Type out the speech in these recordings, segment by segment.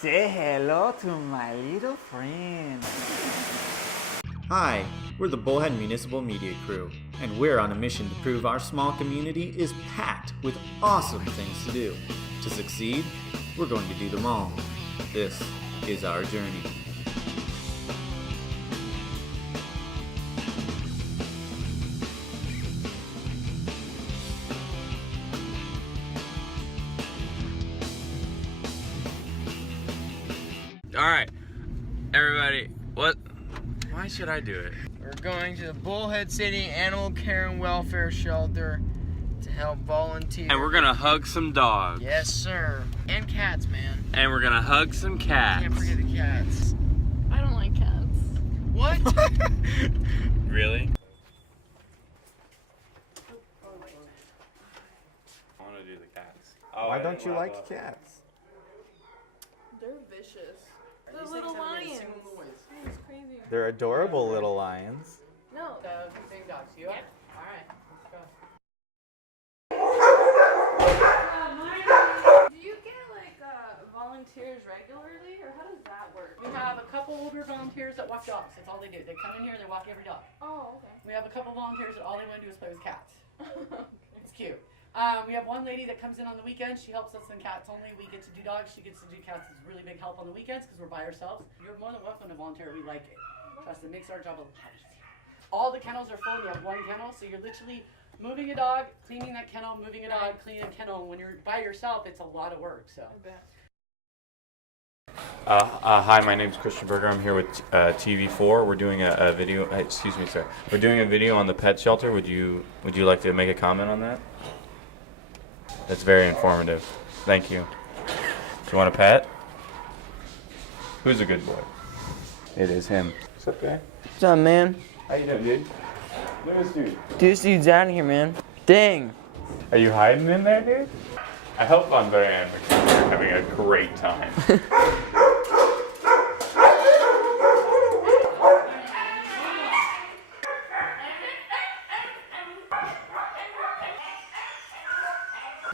Say hello to my little friend. Hi, we're the Bullhead Municipal Media Crew, and we're on a mission to prove our small community is packed with awesome things to do. To succeed, we're going to do them all. This is our journey. Alright, everybody, why should I do it? We're going to the Bullhead City Animal Care and Welfare Shelter to help volunteer. And we're gonna hug some dogs. Yes, sir. And cats, man. And we're gonna hug some cats. Can't forget the cats. I don't like cats. What? Really? I wanna do the cats. Oh, Why don't you like cats? They're vicious. They're little lions. It's crazy. They're adorable little lions. No. Same dogs. You are? Alright, let's go. Do you get like volunteers regularly, or how does that work? We have a couple older volunteers that walk dogs. That's all they do. They come in here, they walk every dog. Oh, okay. We have a couple volunteers that all they want to do is play with cats. It's cute. We have one lady that comes in on the weekends. She helps us in cats only. We get to do dogs. She gets to do cats. It's really big help on the weekends because we're by ourselves. You're more than welcome to volunteer. We like it. Trust it makes our job a lot easier. All the kennels are full. We have one kennel, so you're literally moving a dog, cleaning that kennel, moving a dog, cleaning a kennel. When you're by yourself, it's a lot of work. So. Hi, my name's Christian Berger. I'm here with TV4. We're doing a video. Excuse me, sir. We're doing a video on the pet shelter. Would you like to make a comment on that? That's very informative. Thank you. Do you want a pet? Who's a good boy? It is him. What's up, guy? What's up, man? How you doing, dude? Look at this dude. Dude, this dude's out of here, man. Dang. Are you hiding in there, dude? I hope Andrea and Mackenzie are having a great time.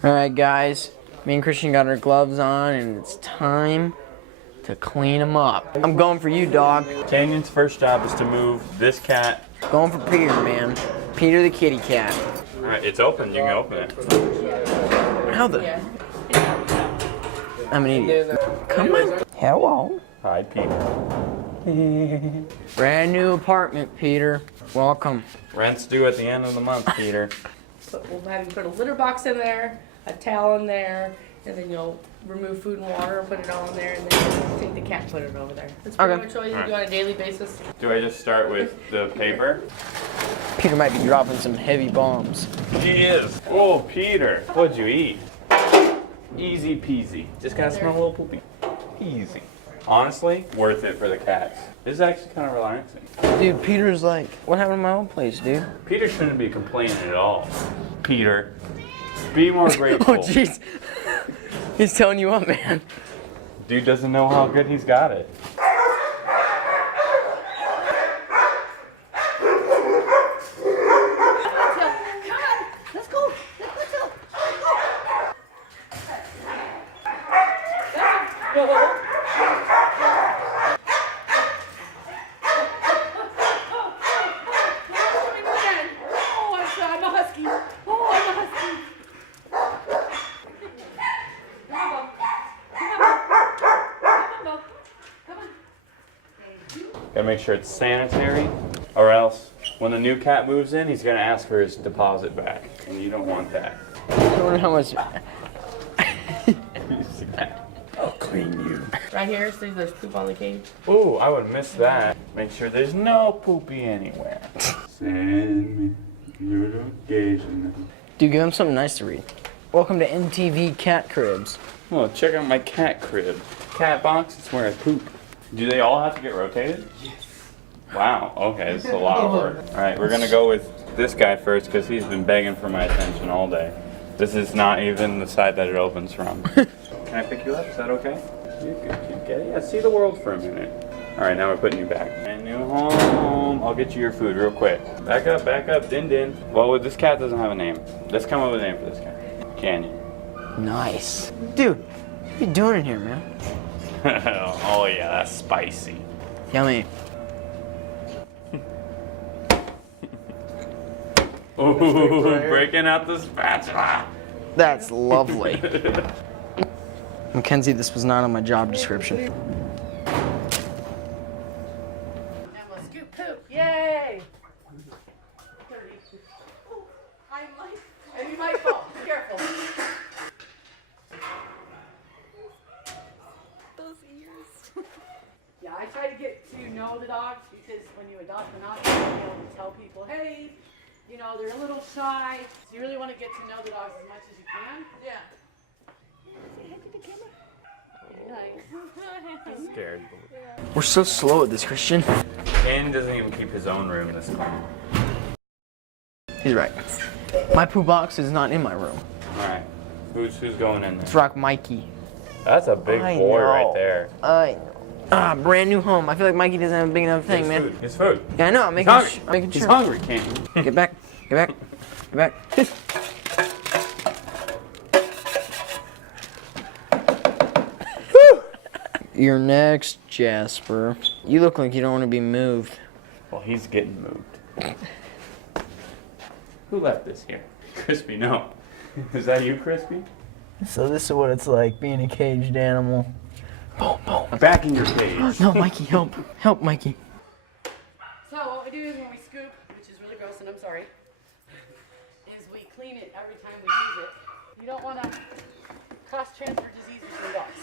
Alright, guys. Me and Christian got our gloves on, and it's time to clean them up. I'm going for you, dog. Canyon's first job is to move this cat. Going for Peter, man. Peter the kitty cat. Alright, it's open. You can open it. How the? I'm an idiot. Come on. Hello. Hi, Peter. Brand new apartment, Peter. Welcome. Rent's due at the end of the month, Peter. We'll have you put a litter box in there, a towel in there, and then you'll remove food and water, put it all in there, and then take the cat and put it over there. That's pretty much what you do on a daily basis. Do I just start with the paper? Peter might be dropping some heavy bombs. He is. Oh, Peter. What'd you eat? Easy peasy. Just gotta smell a little poopy. Easy. Honestly, worth it for the cats. This is actually kind of relaxing. Dude, Peter's like, what happened to my old place, dude? Peter shouldn't be complaining at all. Peter, be more grateful. Oh, jeez. He's telling you what, man. Dude doesn't know how good he's got it. Gotta make sure it's sanitary, or else when the new cat moves in, he's gonna ask for his deposit back, and you don't want that. I wonder how much. I'll clean you. Right here, see there's poop on the cage. Ooh, I would miss that. Make sure there's no poopy anywhere. Send me your location. Dude, give him something nice to read. Welcome to MTV Cat Cribs. Well, check out my cat crib. Cat box, it's where I poop. Do they all have to get rotated? Yes. Wow, okay, this is a lot of work. Alright, we're gonna go with this guy first because he's been begging for my attention all day. This is not even the side that it opens from. Can I pick you up? Is that okay? You can get it. Yeah, see the world for a minute. Alright, now we're putting you back. And new home. I'll get you your food real quick. Back up, din din. Well, this cat doesn't have a name. Let's come up with a name for this cat. Canyon. Nice. Dude, what are you doing in here, man? Oh yeah, that's spicy. Yummy. Ooh, breaking out the spatula. That's lovely. Mackenzie, this was not on my job description. And we'll scoop poop. Yay! 30. I'm like, and you might fall. Be careful. Those ears. Yeah, I try to get to know the dogs because when you adopt an dog, you'll be able to tell people, hey, you know, they're a little shy. So you really want to get to know the dogs as much as you can. Yeah. I'm scared. We're so slow at this, Christian. Ken doesn't even keep his own room this time. He's right. My poo box is not in my room. All right, who's going in there? Let's rock Mikey. That's a big I boy know. right there. Brand new home. I feel like Mikey doesn't have a big enough thing, man. Food. His food. Yeah, I know. I'm He's making, hungry. I'm making He's sure. hungry, Ken. Get back. Get back. Get back. You're next, Jasper. You look like you don't want to be moved. Well, he's getting moved. Who left this here? Crispy, no. Is that you, Crispy? So this is what it's like being a caged animal. Boom, boom. Back in your cage. No, Mikey, help. Help, Mikey. So what we do is when we scoop, which is really gross and I'm sorry, is we clean it every time we use it. You don't want to cross-transfer diseases between dogs.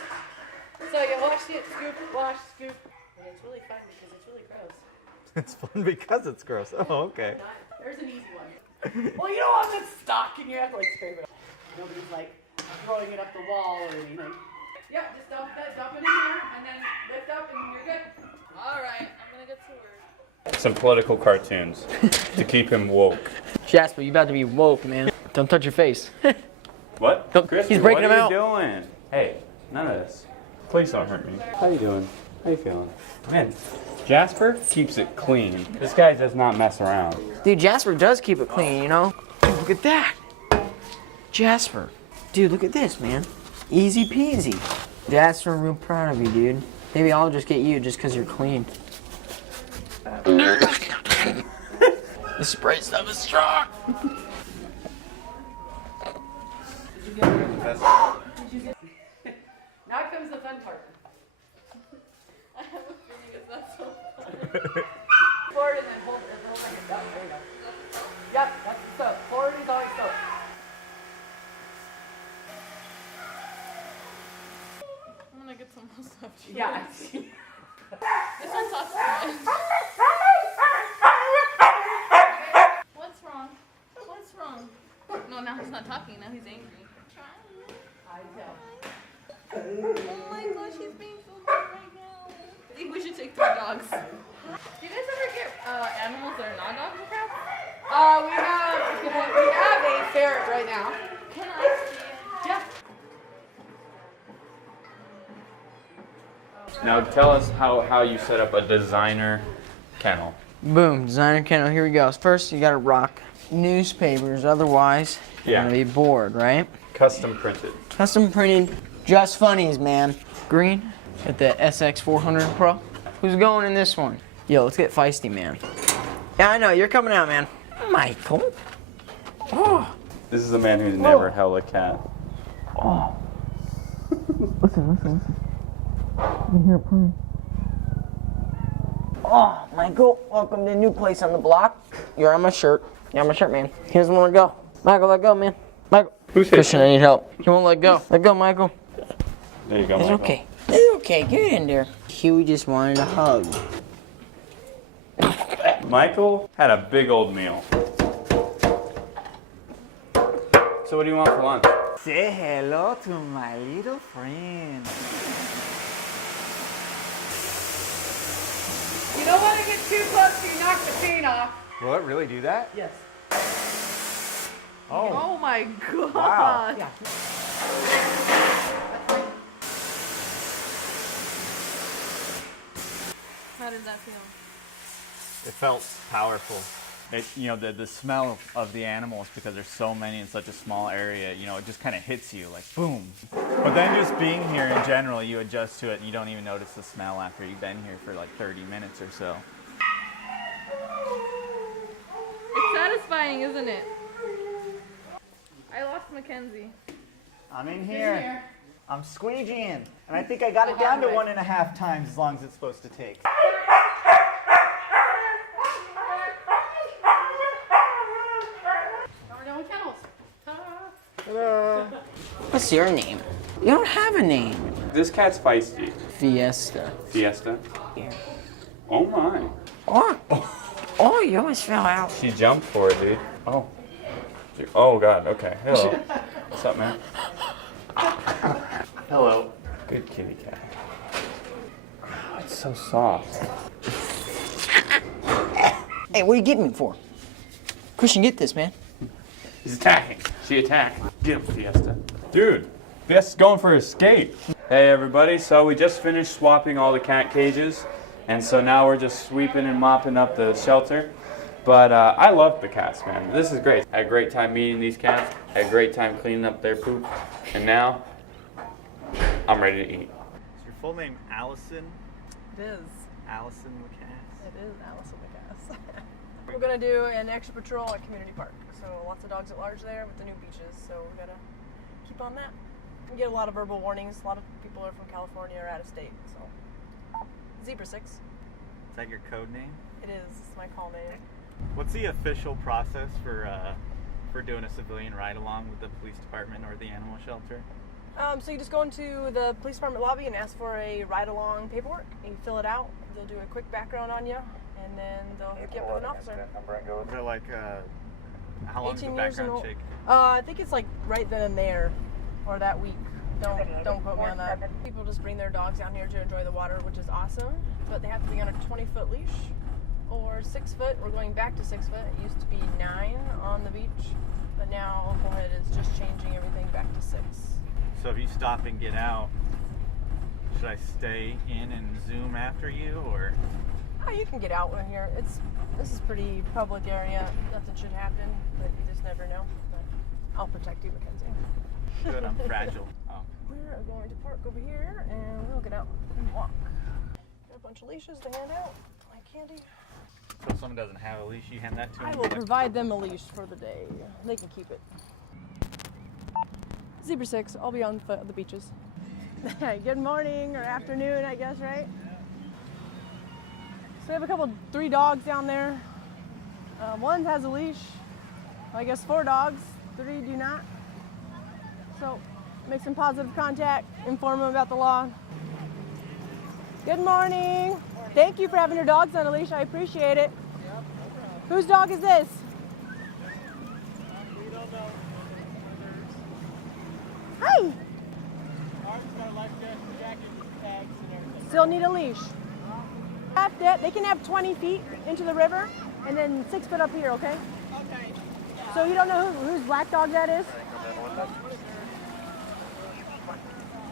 So you wash it, scoop, wash, scoop. And it's really fun because it's really gross. It's fun because it's gross. Oh, okay. There's an easy one. Well, you don't want that stuck and you have to like scrape it up. Nobody's like throwing it up the wall or anything. Yeah, just dump it in there and then lift up and you're good. Alright, I'm gonna get to work. Some political cartoons to keep him woke. Jasper, you about to be woke, man. Don't touch your face. What? Don't- Crispy, he's breaking what him are out. you doing? Hey, none of this. Please don't hurt me. How you doing? How you feeling? Man, Jasper keeps it clean. This guy does not mess around. Dude, Jasper does keep it clean, you know? Dude, look at that. Jasper. Dude, look at this, man. Easy peasy. Jasper, I'm real proud of you, dude. Maybe I'll just get you just because you're clean. The spray stuff is strong. Now comes the fun part. I have a feeling it's not so fun. Forward and then hold it like a duck. There you go. Yep, that's the soap. Forward is always soap. I'm gonna get some more stuff. Yeah. This one's not so much. What's wrong? What's wrong? No, now he's not talking. Now he's angry. I tell. Oh my gosh, he's being so bad right now. I think we should take 3 dogs. Do you guys ever get animals that are not dogs or cats? We have a ferret right now. Can I see it? Yeah. Now tell us how you set up a designer kennel. Boom, designer kennel, here we go. First, you gotta rock newspapers, otherwise you're Yeah. gonna be bored, right? Custom printed. Custom printed, just funnies, man. Green at the SX400 Pro. Who's going in this one? Yo, let's get feisty, man. Yeah, I know, you're coming out, man. Michael. Oh, This is a man who's never held a cat. oh. Listen. I can hear it purring. Oh, Michael, welcome to a new place on the block. You're on my shirt. You're on my shirt, man. He doesn't want to go. Michael, let go, man. Michael. Who's his? Christian, I need help. He won't let go. Let go, Michael. There you go, It's Michael. okay. It's okay. Get in there. Huey just wanted a hug. Michael had a big old meal. So what do you want for lunch? Say hello to my little friend. You don't want to get too close, you knock the paint off. Will it really do that? Yes. Oh my god. Wow. Yeah. How did that feel? It felt powerful. the smell of the animals, because there's so many in such a small area, it just kind of hits you like boom. But then just being here in general, you adjust to it and you don't even notice the smell after you've been here for like 30 minutes or so. It's satisfying, isn't it? I lost Mackenzie. I'm in here. I'm squeegeeing. And I think I got it down to 1.5 times as long as it's supposed to take. Now we're doing kennels. What's your name? You don't have a name. This cat's feisty. Fiesta. Fiesta? Yeah. Oh my. Oh, you almost fell out. She jumped for it, dude. Oh. Oh god, okay. Hello. What's up, man? Hello. Good kitty cat. Oh, it's so soft. Hey, what are you getting me for? Christian, get this, man. He's attacking. She attacked. Get him, Fiesta. Dude, Fiesta's going for a skate. Hey everybody, so we just finished swapping all the cat cages, and so now we're just sweeping and mopping up the shelter. But I love the cats, man. This is great. I had a great time meeting these cats. I had a great time cleaning up their poop. And now, I'm ready to eat. Is your full name Allison? It is. Allison McCass? It is Allison McCass. We're gonna do an extra patrol at Community Park. So lots of dogs at large there with the new beaches. So we gotta keep on that. We get a lot of verbal warnings. A lot of people are from California or out of state. So Zebra 6. Is that your code name? It is. It's my call name. What's the official process for doing a civilian ride-along with the police department or the animal shelter? So you just go into the police department lobby and ask for a ride-along paperwork. You fill it out. They'll do a quick background on you, and then they'll hook you up with an officer. Is there like how long does the 18 years background and take? I think it's like right then and there, or that week. Don't quote me on that. People just bring their dogs down here to enjoy the water, which is awesome. But they have to be on a 20-foot leash or 6 foot. We're going back to 6 foot. It used to be 9 on the beach, but now Bullhead is just changing everything back to 6. So if you stop and get out, should I stay in and zoom after you, or? Oh, you can get out when here. This is pretty public area. Nothing should happen, but you just never know. But I'll protect you, Mackenzie. Good, I'm fragile. Oh. We're going to park over here, and we'll get out and walk. Got a bunch of leashes to hand out, like candy. So if someone doesn't have a leash, you hand that to them? I will provide them a leash for the day. They can keep it. Zebra 6, I'll be on the beaches. Good morning or afternoon, I guess, right? So we have 3 dogs down there. One has a leash. I guess 4 dogs, 3 do not. So make some positive contact, inform them about the law. Good morning. Thank you for having your dogs on a leash. I appreciate it. Whose dog is this? We don't know. Hi. Ours got a life jacket with tags and everything. Still need a leash. They can have 20 feet into the river and then 6 foot up here, okay? Okay. So you don't know whose black dog that is?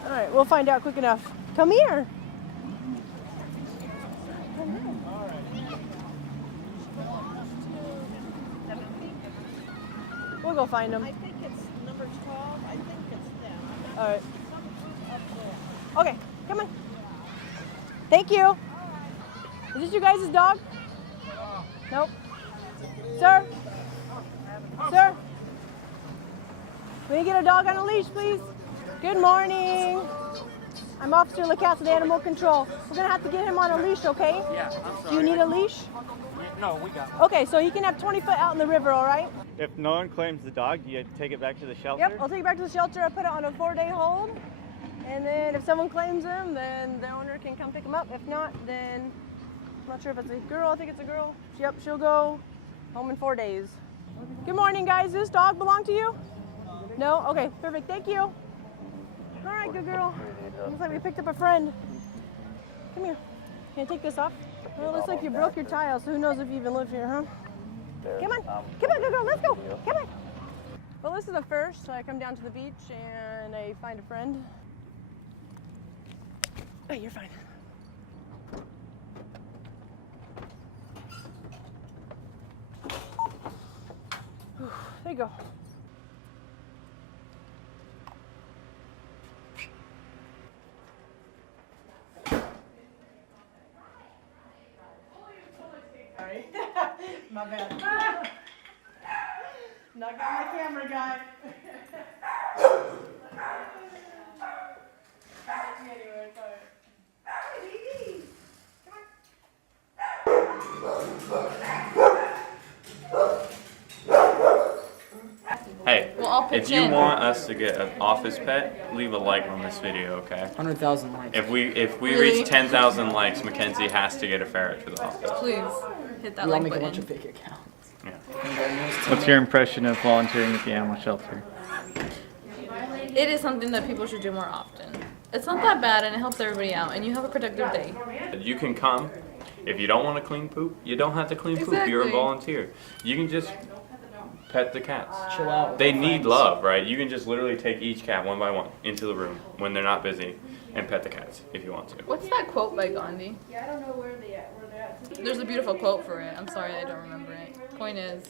All right, we'll find out quick enough. Come here. We'll go find them. I think it's number 12. I think it's them. All right. Okay, come on. Thank you. Is this you guys' dog? Nope. Sir? Sir? Will you get a dog on a leash, please? Good morning. I'm Officer LaCasse with Animal Control. We're gonna have to get him on a leash, okay? Yeah, I'm sorry. Do you need a leash? No, we got it. Okay, so he can have 20 foot out in the river, all right? If no one claims the dog, do you take it back to the shelter? Yep, I'll take it back to the shelter. I'll put it on a 4-day hold. And then if someone claims him, then the owner can come pick him up. If not, then I'm not sure if it's a girl. I think it's a girl. Yep, she'll go home in 4 days. Good morning, guys. Does this dog belong to you? No? Okay, perfect. Thank you. All right, good girl. Looks like we picked up a friend. Come here. Can I take this off? Well, it looks like you broke your tile, so who knows if you even live here, huh? Come on. Come on, good girl. Let's go. Come on. Well, this is the first. So I come down to the beach and I find a friend. Oh, you're fine. go. Sorry. My bad. Not got my camera guy. Hey, Well, I'll pitch if you in. want us to get an office pet, leave a like on this video, okay? 100,000 likes. If we Really? reach 10,000 likes, Mackenzie has to get a ferret for the office. Please hit that We all like make a button. bunch of fake accounts. Yeah. What's your impression of volunteering at the animal shelter? It is something that people should do more often. It's not that bad and it helps everybody out and you have a productive day. You can come. If you don't want to clean poop, you don't have to clean poop. You're a Exactly. volunteer. You can just pet the cats. Chill out. They need love, right? You can just literally take each cat one by one into the room when they're not busy and pet the cats if you want to. What's that quote by Gandhi? Yeah, I don't know where they're at. There's a beautiful quote for it. I'm sorry I don't remember it. Point is,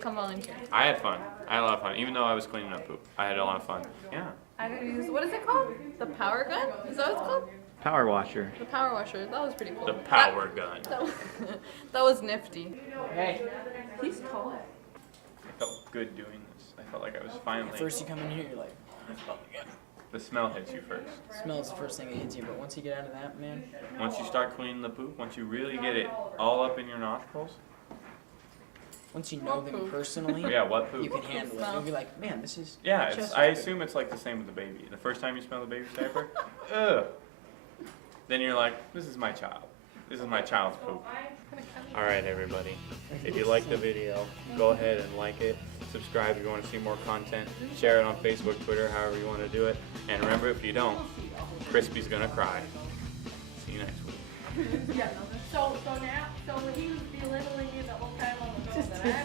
come volunteer. I had fun. I had a lot of fun. Even though I was cleaning up poop, I had a lot of fun. Yeah. I gotta use, what is it called? The power gun? Is that what it's called? Power washer. The power washer. That was pretty cool. The power gun. That was nifty. Hey. He's tall. I felt good doing this. I felt like I was finally. First you come in here, you're like, oh my God. The smell hits you first. Smell is the first thing that hits you, but once you get out of that, man. Once you start cleaning the poop, once you really get it all up in your nostrils. Once you know them personally, Yeah, what poop? you can handle it. You'll be like, man, this is. Yeah, it's, just I as good." assume it's like the same with the baby. The first time you smell the baby's diaper, ugh. Then you're like, this is my child. This is my child's poop. All right, everybody. If you like the video, go ahead and like it. Subscribe if you want to see more content. Share it on Facebook, Twitter, however you want to do it. And remember, if you don't, Crispy's gonna cry. See you next week. So now, so he was belittling you the whole time on the phone that I